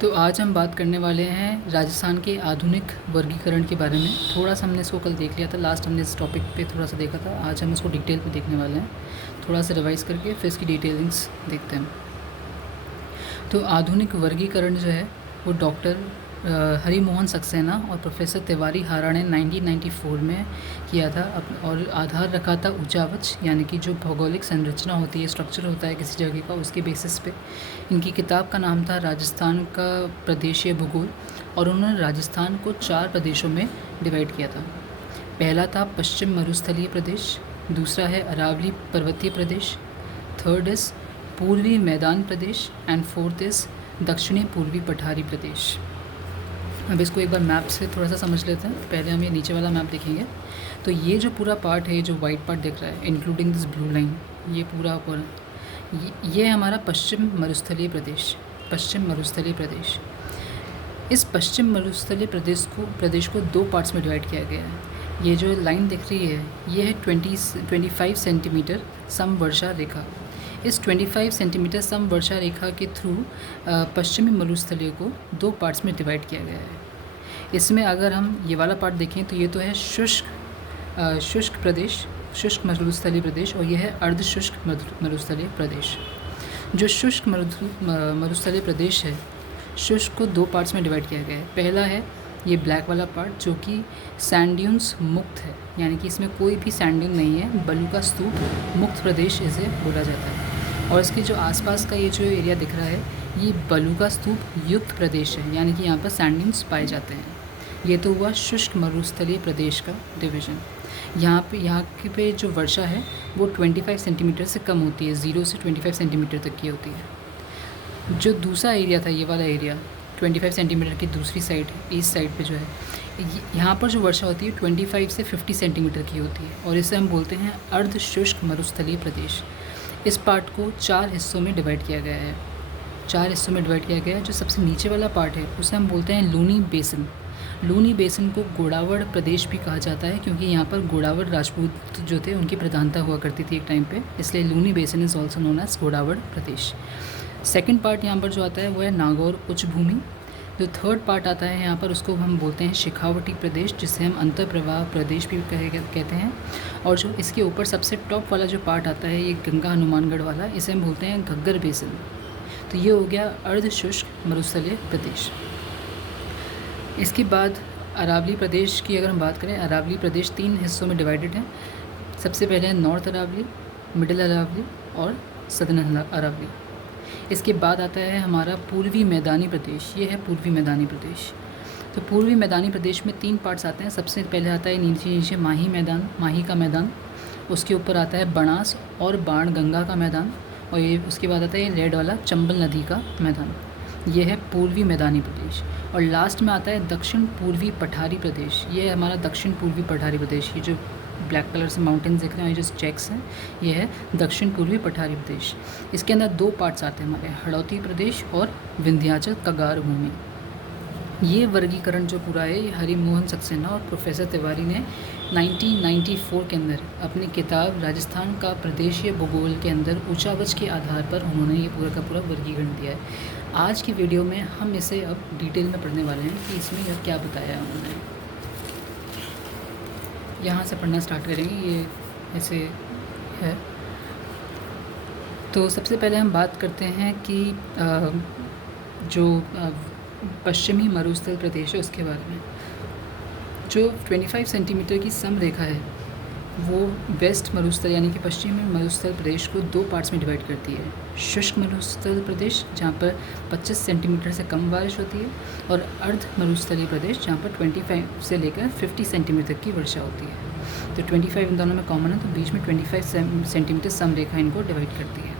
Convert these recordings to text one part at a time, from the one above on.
तो आज हम बात करने वाले हैं राजस्थान के आधुनिक वर्गीकरण के बारे में। थोड़ा सा हमने इसको कल देख लिया था, लास्ट हमने इस टॉपिक पे थोड़ा सा देखा था। आज हम इसको डिटेल में देखने वाले हैं, थोड़ा सा रिवाइज़ करके फिर इसकी डिटेलिंग्स देखते हैं। तो आधुनिक वर्गीकरण जो है वो डॉक्टर हरि मोहन सक्सेना और प्रोफेसर तिवारी हारा ने 1994 में किया था और आधार रखा था उचावच, यानी कि जो भौगोलिक संरचना होती है, स्ट्रक्चर होता है किसी जगह का, उसके बेसिस पे। इनकी किताब का नाम था राजस्थान का प्रदेशीय भूगोल और उन्होंने राजस्थान को 4 प्रदेशों में डिवाइड किया था। पहला था पश्चिम मरुस्थलीय प्रदेश, दूसरा है अरावली पर्वतीय प्रदेश, थर्ड इज़ पूर्वी मैदान प्रदेश एंड फोर्थ इज़ दक्षिणी पूर्वी पठारी प्रदेश। अब इसको एक बार मैप से थोड़ा सा समझ लेते हैं। पहले हम ये नीचे वाला मैप देखेंगे। तो ये जो पूरा पार्ट है, जो वाइट पार्ट दिख रहा है इंक्लूडिंग दिस ब्लू लाइन, ये पूरा ये हमारा पश्चिम मरुस्थलीय प्रदेश। पश्चिम मरुस्थलीय प्रदेश, इस पश्चिम मरुस्थलीय प्रदेश को 2 पार्ट्स में डिवाइड किया गया है। ये जो लाइन दिख रही है ये है 25 सेंटीमीटर समवर्षा रेखा। इस 25 सेंटीमीटर समवर्षा रेखा के थ्रू पश्चिमी मरुस्थलीय को 2 पार्ट्स में डिवाइड किया गया है। इसमें अगर हम ये वाला पार्ट देखें तो ये तो है शुष्क प्रदेश, शुष्क मरुस्थलीय प्रदेश, और यह है अर्ध शुष्क मरुस्थलीय प्रदेश। जो शुष्क मरुस्थलीय प्रदेश है, शुष्क को 2 पार्ट्स में डिवाइड किया गया है। पहला है ये ब्लैक वाला पार्ट जो कि सैंड ड्यून्स मुक्त है, यानी कि इसमें कोई भी सैंड ड्यून नहीं है, बलुका स्तूप मुक्त प्रदेश इसे बोला जाता है। और इसके जो आसपास का ये जो एरिया दिख रहा है ये बलुका स्तूप युक्त प्रदेश है, यानी कि यहाँ पर सैंड ड्यून्स पाए जाते हैं। ये तो हुआ शुष्क मरुस्थलीय प्रदेश का डिवीज़न। यहाँ पे जो वर्षा है वो 25 सेंटीमीटर से कम होती है, 0 से 25 सेंटीमीटर तक की होती है। जो दूसरा एरिया था, ये वाला एरिया 25 सेंटीमीटर की दूसरी साइड, ईस्ट साइड पे जो है, यहाँ पर जो वर्षा होती है 25 से 50 सेंटीमीटर की होती है और इसे हम बोलते हैं अर्ध शुष्क मरुस्थलीय प्रदेश। इस पार्ट को 4 हिस्सों में डिवाइड किया गया है। 4 हिस्सों में डिवाइड किया गया है। जो सबसे नीचे वाला पार्ट है उसे हम बोलते हैं लूनी बेसिन। लूनी बेसिन को गोड़ावड़ प्रदेश भी कहा जाता है, क्योंकि यहाँ पर गोड़ावड़ राजपूत जो थे उनकी प्रधानता हुआ करती थी एक टाइम पे, इसलिए Luni basin is also known as Godwar प्रदेश। सेकंड पार्ट यहाँ पर जो आता है वो है नागौर उच्च भूमि। जो थर्ड पार्ट आता है यहाँ पर उसको हम बोलते हैं शेखावटी प्रदेश, जिसे हम अंतर्प्रवाह प्रदेश भी कहते हैं। और जो इसके ऊपर सबसे टॉप वाला जो पार्ट आता है ये गंगा हनुमानगढ़ वाला, इसे हम बोलते हैं घग्गर बेसिन। तो ये हो गया अर्ध शुष्क मरुस्थलीय प्रदेश। इसके बाद अरावली प्रदेश की अगर हम बात करें, अरावली प्रदेश 3 हिस्सों में डिवाइडेड है। सबसे पहले है नॉर्थ अरावली, मिडिल अरावली और सदर्न अरावली। इसके बाद आता है हमारा पूर्वी मैदानी प्रदेश। ये है पूर्वी मैदानी प्रदेश। तो पूर्वी मैदानी प्रदेश में 3 पार्ट्स आते हैं। सबसे पहले आता है नीचे माही का मैदान, उसके ऊपर आता है बनास और बाण गंगा का मैदान, और ये उसके बाद आता है ये रेड वाला चंबल नदी का मैदान। ये है पूर्वी मैदानी प्रदेश। और लास्ट में आता है दक्षिण पूर्वी पठारी प्रदेश। ये है हमारा दक्षिण पूर्वी पठारी प्रदेश। ये जो ब्लैक कलर से माउंटेन्स दिख रहे हैं, ये जो चेक्स हैं, ये है दक्षिण पूर्वी पठारी प्रदेश। इसके अंदर 2 पार्ट्स आते हैं हमारे, हड़ौती प्रदेश और विंध्याचल कगार भूमि। ये वर्गीकरण जो पूरा है ये हरि मोहन सक्सेना और प्रोफेसर तिवारी ने 1994 के अंदर अपनी किताब राजस्थान का प्रदेशीय भूगोल के अंदर उचावच के आधार पर उन्होंने ये पूरा का पूरा वर्गीकरण दिया है। आज की वीडियो में हम इसे अब डिटेल में पढ़ने वाले हैं कि इसमें यह क्या बताया है उन्होंने। यहाँ से पढ़ना स्टार्ट करेंगे, ये ऐसे है। तो सबसे पहले हम बात करते हैं कि जो पश्चिमी मरुस्थल प्रदेश है उसके बारे में। जो 25 सेंटीमीटर की सम रेखा है वो वेस्ट मरुस्थल यानी कि पश्चिमी मरुस्थल प्रदेश को 2 पार्ट्स में डिवाइड करती है। शुष्क मरुस्थल प्रदेश जहाँ पर 25 सेंटीमीटर से कम बारिश होती है, और अर्ध मरुस्थलीय प्रदेश जहाँ पर 25 से लेकर 50 सेंटीमीटर की वर्षा होती है। तो 25 इन दोनों में कॉमन है, तो बीच में 25 सेंटीमीटर सम रेखा इनको डिवाइड करती है।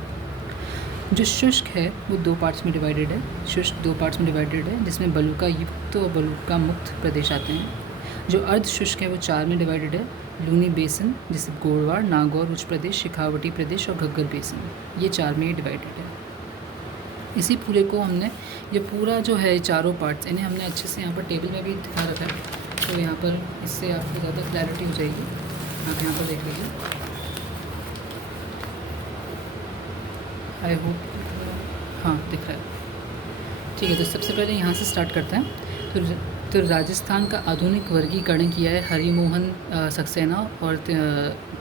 जो शुष्क है वो 2 पार्ट्स में डिवाइडेड है। शुष्क 2 पार्ट्स में डिवाइडेड है, जिसमें बलुका युक्त और बलुका मुक्त प्रदेश आते हैं। जो अर्ध शुष्क है वो 4 में डिवाइडेड है, लूनी बेसिन जिसे गोड़वाड़, नागौर उच्च प्रदेश, शेखावटी प्रदेश और घग्गर बेसिन, ये 4 में डिवाइडेड है। इसी पूरे को हमने, ये पूरा जो है चारों पार्ट्स, इन्हें हमने अच्छे से यहाँ पर टेबल में भी दिखा रखा है, तो यहाँ पर इससे आपको ज़्यादा क्लैरिटी हो जाएगी। आप यहाँ पर देख लीजिए, आई होप हाँ दिख रहा है। ठीक है, तो सबसे पहले यहाँ से स्टार्ट करते हैं। तो राजस्थान का आधुनिक वर्गीकरण किया है हरिमोहन सक्सेना और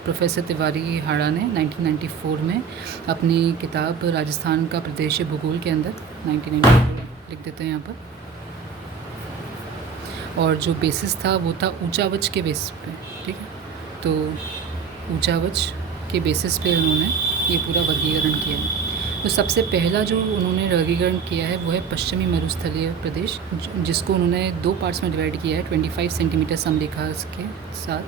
प्रोफेसर तिवारी हाड़ा ने 1994 में अपनी किताब राजस्थान का प्रदेशीय भूगोल के अंदर 1994 लिख देते हैं यहाँ पर। और जो बेसिस था वो था ऊंचावच के बेसिस पे, ठीक है। तो ऊंचावच के बेसिस पे उन्होंने ये पूरा वर्गीकरण किया है। तो सबसे पहला जो उन्होंने वर्गीकरण किया है वो है पश्चिमी मरुस्थलीय प्रदेश, जिसको उन्होंने 2 पार्ट्स में डिवाइड किया है 25 सेंटीमीटर समरेखा के साथ।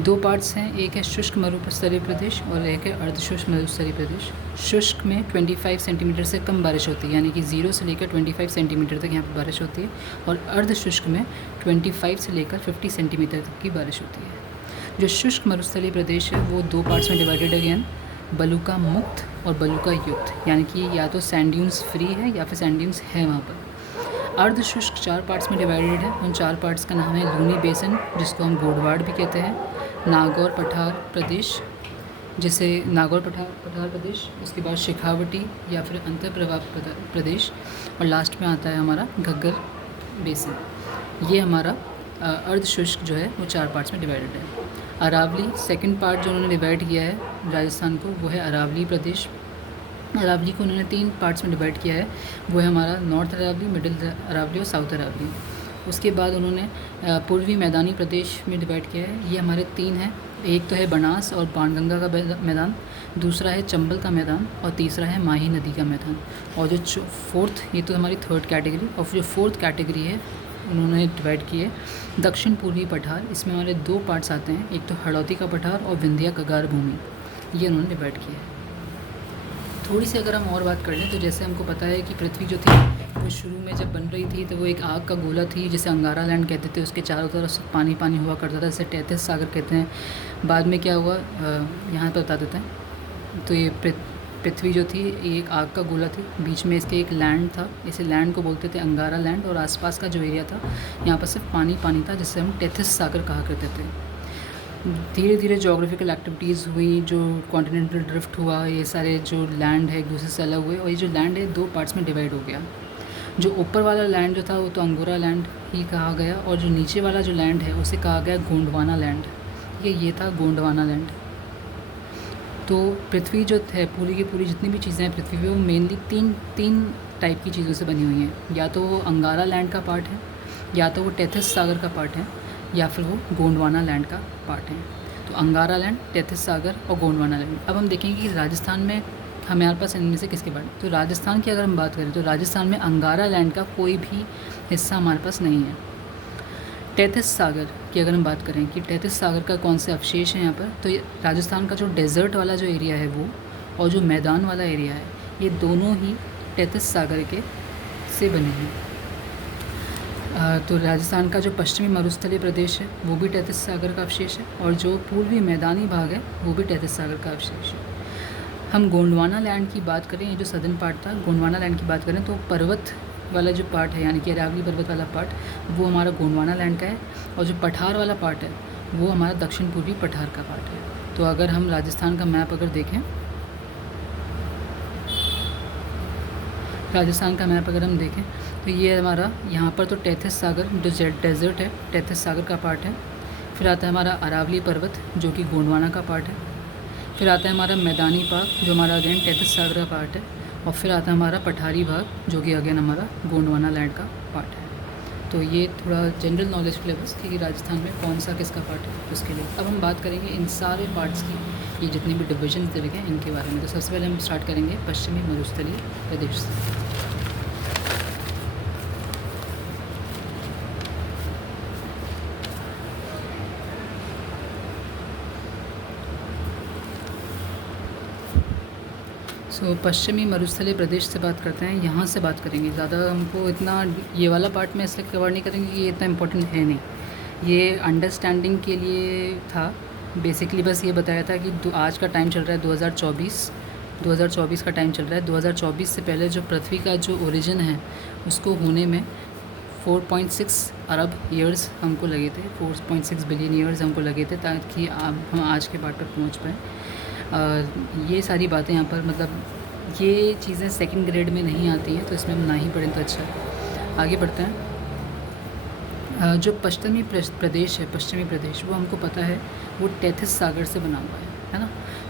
2 पार्ट्स हैं, एक है शुष्क मरुस्थलीय प्रदेश और एक है अर्धशुष्क मरुस्थलीय प्रदेश। शुष्क में 25 सेंटीमीटर से कम बारिश होती है, यानी कि 0 से लेकर 25 सेंटीमीटर तक यहाँ पर बारिश होती है, और अर्धशुष्क में 25 से लेकर 50 सेंटीमीटर तक की बारिश होती है। जो शुष्क मरुस्थलीय प्रदेश है वो 2 पार्ट्स में डिवाइडेड है, अगेन बलुका मुक्त और बलुका युक्त, यानी कि या तो सैंड ड्यून्स फ्री है या फिर सैंड ड्यून्स है वहाँ पर। अर्धशुष्क 4 पार्ट्स में डिवाइडेड है, उन 4 पार्ट्स का नाम है लूनी बेसन, जिसको हम गोडवाड़ भी कहते हैं, नागौर पठार प्रदेश, जिसे नागौर पठार प्रदेश, उसके बाद शेखावटी या फिर अंतर प्रवाह प्रदेश, और लास्ट में आता है हमारा घग्गर बेसन। ये हमारा अर्धशुष्क जो है वो 4 पार्ट्स में डिवाइडेड है। अरावली सेकंड पार्ट जो उन्होंने डिवाइड किया है राजस्थान को, वो है अरावली प्रदेश। अरावली को उन्होंने 3 पार्ट्स में डिवाइड किया है, वो है हमारा नॉर्थ अरावली, मिडिल अरावली और साउथ अरावली। उसके बाद उन्होंने पूर्वी मैदानी प्रदेश में डिवाइड किया है, ये हमारे 3 हैं, एक तो है बनास और बाणगंगा का मैदान, दूसरा है चंबल का मैदान, और तीसरा है माही नदी का मैदान। और जो फोर्थ, ये तो हमारी थर्ड कैटेगरी, और जो फोर्थ कैटेगरी है उन्होंने डिवाइड किए दक्षिण पूर्वी पठार। इसमें हमारे 2 पार्ट्स आते हैं, एक तो हड़ौती का पठार और विंध्या कगार भूमि, ये उन्होंने डिवाइड किया है। थोड़ी सी अगर हम और बात कर लें तो जैसे हमको पता है कि पृथ्वी जो थी वो शुरू में जब बन रही थी तो वो एक आग का गोला थी, जिसे अंगारा लैंड कहते थे। उसके चारों तरफ से पानी पानी हुआ करता था, जिसे तैतीस सागर कहते हैं। बाद में क्या हुआ यहाँ पर बता देते हैं। तो ये पृथ्वी जो थी एक आग का गोला थी, बीच में इसके एक लैंड था, इसे लैंड को बोलते थे अंगारा लैंड, और आसपास का जो एरिया था यहाँ पर सिर्फ पानी पानी था, जिसे हम तैतीस सागर कहा करते थे। धीरे धीरे जोग्राफिकल एक्टिविटीज़ हुई, जो कॉन्टिनेंटल ड्रिफ्ट हुआ, ये सारे जो लैंड है एक दूसरे से अलग हुए, और ये जो लैंड है 2 पार्ट्स में डिवाइड हो गया। जो ऊपर वाला लैंड जो था वो तो अंगोरा लैंड ही कहा गया, और जो नीचे वाला जो लैंड है उसे कहा गया गोंडवाना लैंड। ये था गोंडवाना लैंड। तो पृथ्वी जो है पूरी की पूरी जितनी भी चीज़ें हैं पृथ्वी पे, वो मेनली तीन टाइप की चीज़ों से बनी हुई हैं। या तो वो अंगारा लैंड का पार्ट है, या तो वो तैतीस सागर का पार्ट है, या फिर वो गोंडवाना लैंड का पार्ट है। तो अंगारा लैंड, तैतीस सागर और गोंडवाना लैंड। अब हम देखेंगे कि राजस्थान में हमारे पास इनमें से किसके पार्ट। तो राजस्थान की अगर हम बात करें तो राजस्थान में अंगारा लैंड का कोई भी हिस्सा हमारे पास नहीं है। तैतीस सागर की अगर हम बात करें कि तैतीस सागर का कौन से अवशेष हैं यहाँ पर, तो राजस्थान का जो डेज़र्ट वाला जो एरिया है वो, और जो मैदान वाला एरिया है, ये दोनों ही तैतीस सागर के से बने हैं। तो राजस्थान का जो पश्चिमी मरुस्थलीय प्रदेश है वो भी तैतीस सागर का अवशेष है, और जो पूर्वी मैदानी भाग है वो भी तैतीस सागर का अवशेष है। हम गोंडवाना लैंड की बात करें, ये जो सदर्न पार्ट था, गोंडवाना लैंड की बात करें तो पर्वत वाला जो पार्ट है, यानी कि अरावली पर्वत वाला पार्ट, वो हमारा गोंडवाना लैंड का है, और जो पठार वाला पार्ट है वो हमारा दक्षिण पूर्वी पठार का पार्ट है। तो अगर हम राजस्थान का मैप अगर देखें, राजस्थान का मैप अगर हम देखें तो ये हमारा यहाँ पर तो तैतीस सागर जो डेजर्ट है, तैतीस सागर का पार्ट है। फिर आता है हमारा अरावली पर्वत जो कि गोंडवाना का पार्ट है। फिर आता है हमारा मैदानी भाग जो हमारा अगेन तैतीस सागर का पार्ट है, और फिर आता है हमारा पठारी भाग जो कि अगेन हमारा गोंडवाना लैंड का पार्ट है। तो ये थोड़ा जनरल नॉलेज के लिए बस कि राजस्थान में कौन सा किसका पार्ट है उसके लिए। अब हम बात करेंगे इन सारे पार्ट्स की, ये जितने भी डिविजन दे रखे हैं इनके बारे में। तो सबसे पहले हम स्टार्ट करेंगे पश्चिमी मरुस्थलीय प्रदेश से। पश्चिमी मरुस्थलीय प्रदेश से बात करते हैं, यहाँ से बात करेंगे। ज़्यादा हमको इतना ये वाला पार्ट में इसलिए कवर नहीं करेंगे कि ये इतना इम्पोर्टेंट है नहीं, ये अंडरस्टैंडिंग के लिए था बेसिकली। बस ये बताया था कि आज का टाइम चल रहा है 2024 का टाइम चल रहा है। 2024 से पहले जो पृथ्वी का जो ओरिजिन है उसको होने में 4.6 अरब ईयर्स हमको लगे थे, 4.6 बिलियन ईयर्स हमको लगे थे, ताकि हम आज के पार्ट पर पहुँच पाए। ये सारी बातें यहाँ पर मतलब ये चीज़ें सेकंड ग्रेड में नहीं आती हैं, तो इसमें हम ना ही पढ़ें तो अच्छा है। आगे बढ़ते हैं। जो पश्चिमी प्रदेश है, पश्चिमी प्रदेश, वो हमको पता है वो टेथिस सागर से बना हुआ है ना।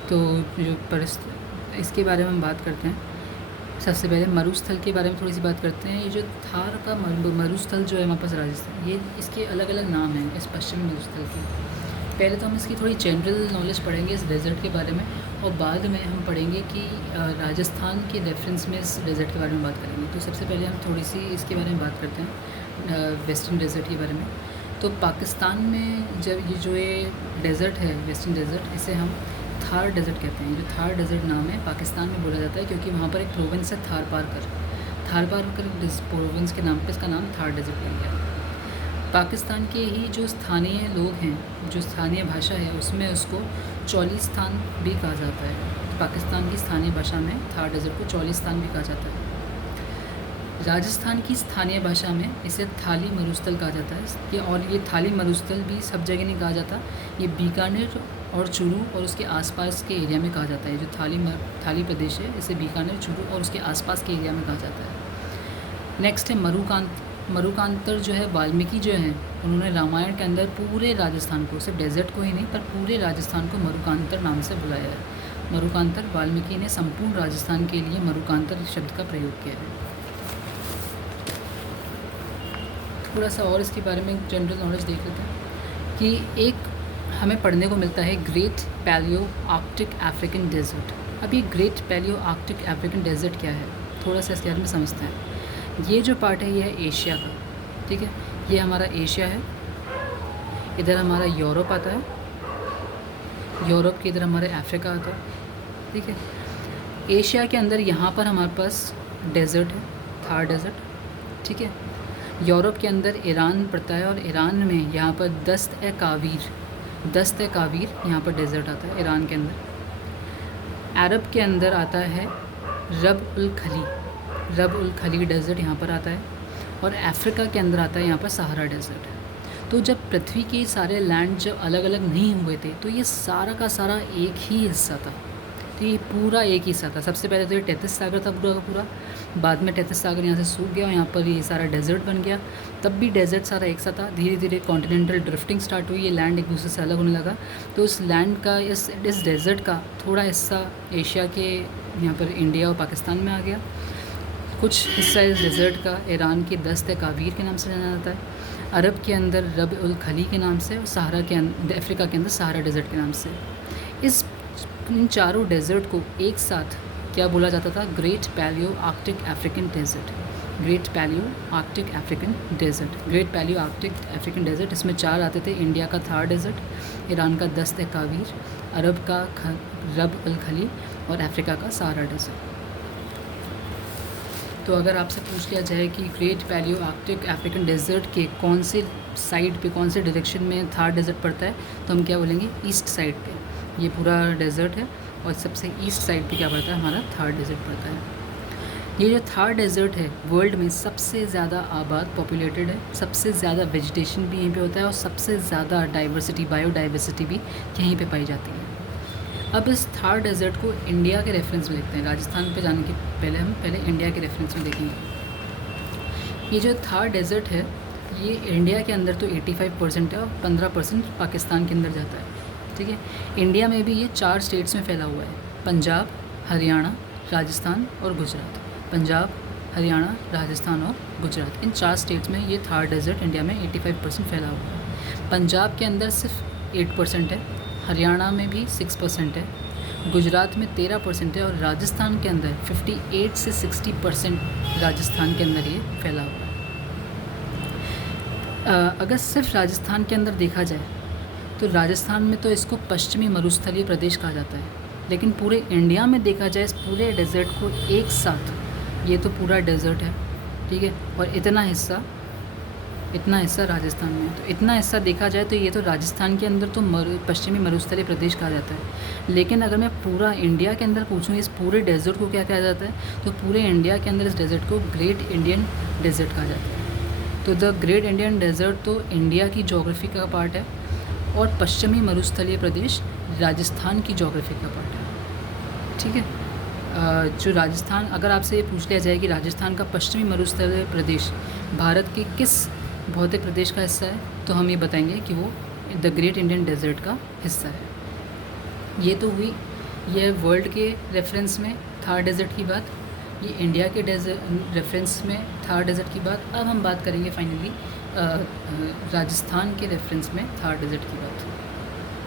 तो जो इसके बारे में हम बात करते हैं। सबसे पहले मरुस्थल के बारे में थोड़ी सी बात करते हैं। ये जो थार का मरुस्थल जो है हमारे पास राजस्थान, ये इसके अलग अलग नाम हैं इस पश्चिमी मरुस्थल के। पहले तो हम इसकी थोड़ी जनरल नॉलेज पढ़ेंगे इस डेज़र्ट के बारे में, और बाद में हम पढ़ेंगे कि राजस्थान के रेफरेंस में इस डेज़र्ट के बारे में बात करेंगे। तो सबसे पहले हम थोड़ी सी इसके बारे में बात करते हैं, वेस्टर्न डेज़र्ट के बारे में। तो पाकिस्तान में जब ये जो ये डेज़र्ट है, वेस्टर्न डेज़र्ट, इसे हम थार डेज़र्ट कहते हैं। जो थार डेज़र्ट नाम है पाकिस्तान में बोला जाता है, क्योंकि वहाँ पर एक प्रोविंस है थार पारकर प्रोविंस के नाम पे इसका नाम थार डेज़र्ट पड़ गया। पाकिस्तान के ही जो स्थानीय लोग हैं, जो स्थानीय भाषा है, उसमें उसको चौलिस्तान भी कहा जाता है। तो पाकिस्तान की स्थानीय भाषा में थार डेज़र्ट को चौलिस्तान भी कहा जाता है। राजस्थान की स्थानीय भाषा में इसे थाली मरुस्थल कहा जाता है। और ये थाली मरुस्थल भी सब जगह नहीं कहा जाता, ये बीकानेर और चूरू और उसके आसपास के एरिया में कहा जाता है। जो थाली प्रदेश है, इसे बीकानेर, चूरू और उसके आसपास के एरिया में कहा जाता है। नेक्स्ट है मरुकांतर जो है, वाल्मीकि जो हैं, उन्होंने रामायण के अंदर पूरे राजस्थान को, सिर्फ डेजर्ट को ही नहीं पर पूरे राजस्थान को मरुकांतर नाम से बुलाया है। मरुकांतर, वाल्मीकि ने संपूर्ण राजस्थान के लिए मरुकांतर शब्द का प्रयोग किया है। थोड़ा सा और इसके बारे में जनरल नॉलेज देख लेते हैं कि एक हमें पढ़ने को मिलता है great paleo arctic African desert. अब ये great paleo arctic African desert क्या है, थोड़ा सा इसके बारे में समझते हैं। ये जो पार्ट है ये है एशिया का, ठीक है। ये हमारा एशिया है, इधर हमारा यूरोप आता है, यूरोप के इधर हमारे अफ्रीका आता है, ठीक है। एशिया के अंदर यहाँ पर हमारे पास डेजर्ट है, थार डेजर्ट, ठीक है। यूरोप के अंदर ईरान पड़ता है, और ईरान में यहाँ पर दस्त कावीर यहाँ पर डेजर्ट आता है ईरान के अंदर। अरब के अंदर आता है रब उल खली डेजर्ट यहाँ पर आता है, और अफ्रीका के अंदर आता है यहाँ पर सहारा डेजर्ट है। तो जब पृथ्वी के सारे लैंड जब अलग अलग नहीं हुए थे, तो ये सारा का सारा एक ही हिस्सा था, तो ये पूरा एक ही हिस्सा था। सबसे पहले तो ये टेथिस सागर था पूरा का पूरा, बाद में टेथिस सागर यहाँ से सूख गया, यहाँ पर ये सारा डेजर्ट बन गया। तब भी डेजर्ट सारा एक सा था। धीरे धीरे कॉन्टिनेंटल ड्रिफ्टिंग स्टार्ट हुई, ये लैंड एक दूसरे से अलग होने लगा। तो इस लैंड का, इस डेजर्ट का थोड़ा हिस्सा एशिया के यहाँ पर इंडिया और पाकिस्तान में आ गया। कुछ हिस्सा इस डेजर्ट का ईरान के दस्त कावीर के नाम से जाना जाता है, अरब के अंदर रब उल खली के नाम से, और सहारा के अफ्रीका के अंदर सहारा डेजर्ट के नाम से। इन चारों डेजर्ट को एक साथ क्या बोला जाता था, great paleo arctic African desert. Great paleo arctic African desert, great paleo arctic African desert. इसमें चार आते थे, इंडिया का थार डेजर्ट, ईरान का दस्त कावीर, अरब का रब अल खली, और अफ्रीका का सहारा डेजर्ट। तो अगर आपसे पूछ लिया जाए कि great paleo arctic African desert के कौन से साइड पे, कौन से डायरेक्शन में थार डेजर्ट पड़ता है, तो हम क्या बोलेंगे, ईस्ट साइड पे ये पूरा डेजर्ट है, और सबसे ईस्ट साइड पे क्या पड़ता है, हमारा थार डेजर्ट पड़ता है। ये जो थार डेजर्ट है वर्ल्ड में सबसे ज़्यादा आबाद, पॉपुलेटेड है, सबसे ज़्यादा वेजिटेशन भी यहीं पे होता है, और सबसे ज़्यादा डाइवर्सिटी, बायोडाइवर्सिटी भी यहीं पे पाई जाती है। अब इस थार डेजर्ट को इंडिया के रेफरेंस में देखते हैं। राजस्थान पे जाने के पहले हम इंडिया के रेफरेंस में देखेंगे। ये जो थार डेजर्ट है ये इंडिया के अंदर तो 85% है, और 15% पाकिस्तान के अंदर जाता है, ठीक है। इंडिया में भी ये 4 स्टेट्स में फैला हुआ है, पंजाब, हरियाणा, राजस्थान और गुजरात। पंजाब, हरियाणा, राजस्थान और गुजरात, इन 4 स्टेट्स में ये थार डेजर्ट इंडिया में 85% फैला हुआ है। पंजाब के अंदर सिर्फ 8% है, हरियाणा में भी 6% है, गुजरात में 13% है, और राजस्थान के अंदर 58 से 60% राजस्थान के अंदर ये फैला हुआ है। अगर सिर्फ राजस्थान के अंदर देखा जाए तो राजस्थान में तो इसको पश्चिमी मरुस्थलीय प्रदेश कहा जाता है, लेकिन पूरे इंडिया में देखा जाए इस पूरे डेजर्ट को एक साथ, ये तो पूरा डेजर्ट है, ठीक है, और इतना हिस्सा राजस्थान में है। तो इतना हिस्सा देखा जाए तो ये तो राजस्थान के अंदर तो पश्चिमी मरुस्थलीय प्रदेश कहा जाता है। लेकिन अगर मैं पूरा इंडिया के अंदर पूछूँ इस पूरे डेजर्ट को क्या कहा जाता है, तो पूरे इंडिया के अंदर इस डेजर्ट को ग्रेट इंडियन डेजर्ट कहा जाता है। तो द ग्रेट इंडियन डेजर्ट तो इंडिया की जोग्राफी का पार्ट है, और पश्चिमी मरुस्थलीय प्रदेश राजस्थान की जोग्राफी का पार्ट है, ठीक है। जो राजस्थान, अगर आपसे ये पूछ लिया जाए कि राजस्थान का पश्चिमी मरुस्थलीय प्रदेश भारत के किस भौतिक प्रदेश का हिस्सा है, तो हम ये बताएंगे कि वो द ग्रेट इंडियन डेजर्ट का हिस्सा है। ये तो हुई ये वर्ल्ड के रेफरेंस में थार डेजर्ट की बात, ये इंडिया के रेफरेंस में थार डेजर्ट की बात। अब हम बात करेंगे फाइनली राजस्थान के रेफरेंस में थार डेजर्ट की बात।